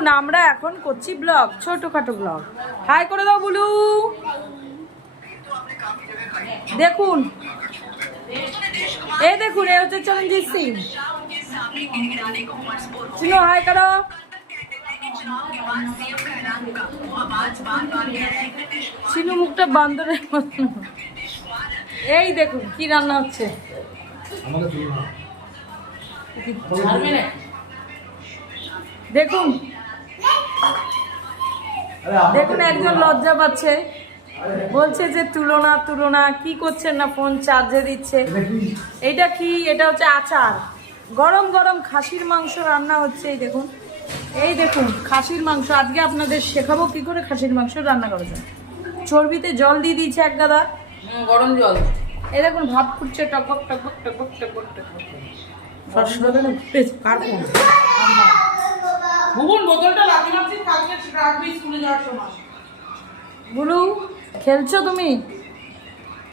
আমরা এখন করছি ব্লগ, ছোটখাটো ব্লগ। হাই করে দাও বুলু। দেখুন এই দেখুন, এই হচ্ছে চরণজিৎ সিং। চিনো হাই করো। চিনু মুখটা বান্দরের মতো। এই দেখুন কি রান্না হচ্ছে। দেখুন দেখুন, একজন লজ্জা পাচ্ছে, বলছে যে তুলনা তুলনা কি করছেন না, ফোন চার্জে দিচ্ছে। এইটা কি? এটা হচ্ছে আচার। গরম গরম খাসির মাংস রান্না হচ্ছে। এই দেখুন, এই দেখুন খাসির মাংস। আজকে আপনাদের শেখাবো কি করে খাসির মাংস রান্না করা যায়। চর্বিতে জল দিয়ে দিয়েছে এক গাদা, গরম জল। এই দেখুন ভাত ফুটছে, টকবক টকবক টকবক টকবক টকবক। বুলু খেলছো তুমি?